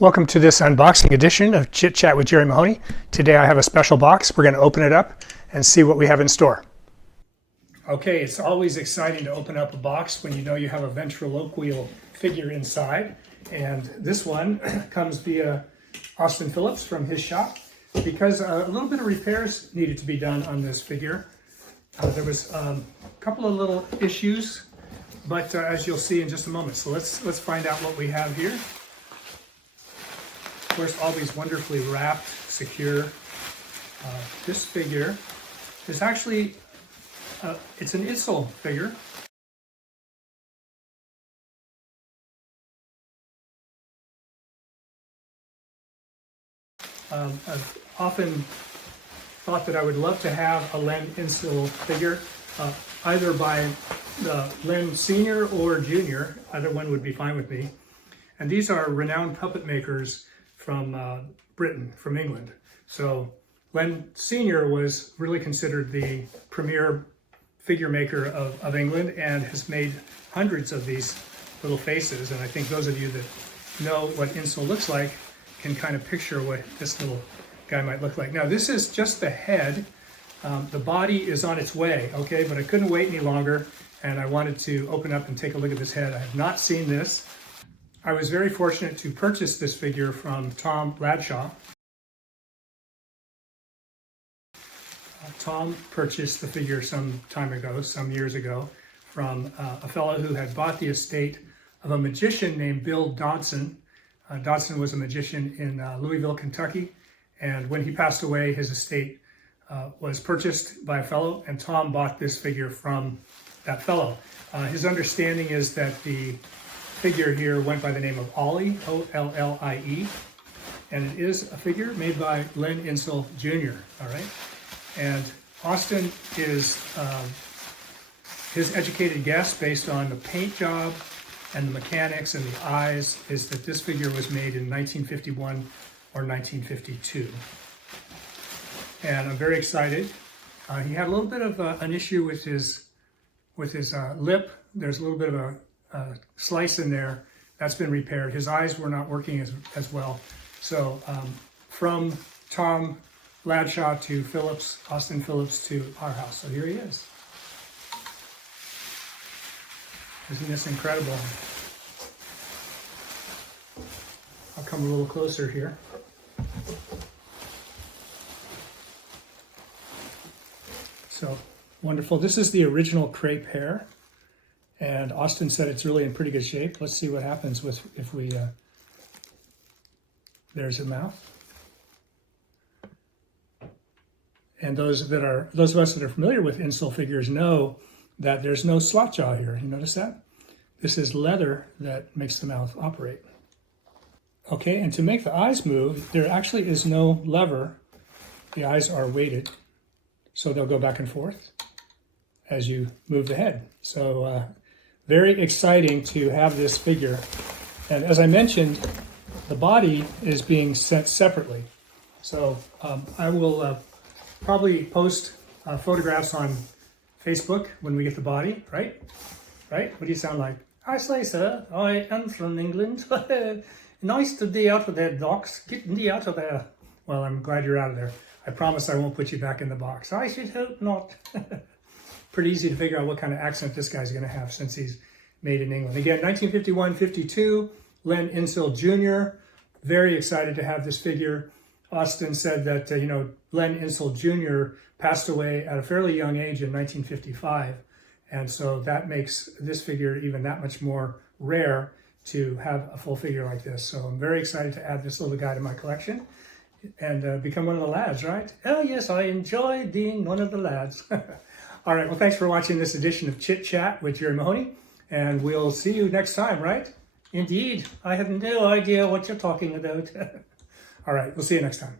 Welcome to this unboxing edition of Chit Chat with Jerry Mahoney. Today I have a special box. We're going to open it up and see what we have in store. Okay, it's always exciting to open up a box when you know you have a ventriloquial figure inside. And this one comes via Austin Phillips from his shop because a little bit of repairs needed to be done on this figure. There was a couple of little issues, but as you'll see in just a moment. So let's find out what we have here. Of course, always wonderfully wrapped, secure. This figure is actually, it's an Itzel figure. I've often thought that I would love to have a Len Insel figure, either by the Len Senior or Junior. Either one would be fine with me. And these are renowned puppet makers from Britain, from England. So Len Senior was really considered the premier figure maker of England and has made hundreds of these little faces. And I think those of you that know what Insel looks like can kind of picture what this little guy might look like. Now this is just the head. The body is on its way, okay? But I couldn't wait any longer and I wanted to open up and take a look at this head. I have not seen this. I was very fortunate to purchase this figure from Tom Ladshaw. Tom purchased the figure some time ago, some years ago, from a fellow who had bought the estate of a magician named Bill Dodson. Dodson was a magician in Louisville, Kentucky, and when he passed away, his estate was purchased by a fellow, and Tom bought this figure from that fellow. His understanding is that the figure here went by the name of Ollie, O-L-L-I-E, and it is a figure made by Len Insel Jr., all right? And Austin is his educated guess based on the paint job and the mechanics and the eyes is that this figure was made in 1951 or 1952. And I'm very excited. He had a little bit of an issue with his lip. There's a little bit of a slice in there. That's been repaired. His eyes were not working as well. So from Tom Ladshaw to Phillips, Austin Phillips to our house. So here he is. Isn't this incredible? I'll come a little closer here. So wonderful. This is the original crepe hair. And Austin said it's really in pretty good shape. Let's see what happens if we, there's a mouth. And those of us that are familiar with Insel figures know that there's no slot jaw here. You notice that? This is leather that makes the mouth operate. Okay, and to make the eyes move, there actually is no lever. The eyes are weighted, so they'll go back and forth as you move the head. So very exciting to have this figure. And as I mentioned, the body is being sent separately. So I will probably post photographs on Facebook when we get the body, right? Right? What do you sound like? I say, sir, I am from England. Nice to be out of there, docs. Get me out of there. Well, I'm glad you're out of there. I promise I won't put you back in the box. I should hope not. Pretty easy to figure out what kind of accent this guy's going to have since he's made in England. Again, 1951-52, Len Insel Jr. Very excited to have this figure. Austin said that, Len Insel Jr. passed away at a fairly young age in 1955. And so that makes this figure even that much more rare to have a full figure like this. So I'm very excited to add this little guy to my collection and become one of the lads, right? Oh yes, I enjoy being one of the lads. All right, well, thanks for watching this edition of Chit Chat with Jerry Mahoney, and we'll see you next time, right? Indeed, I have no idea what you're talking about. All right, we'll see you next time.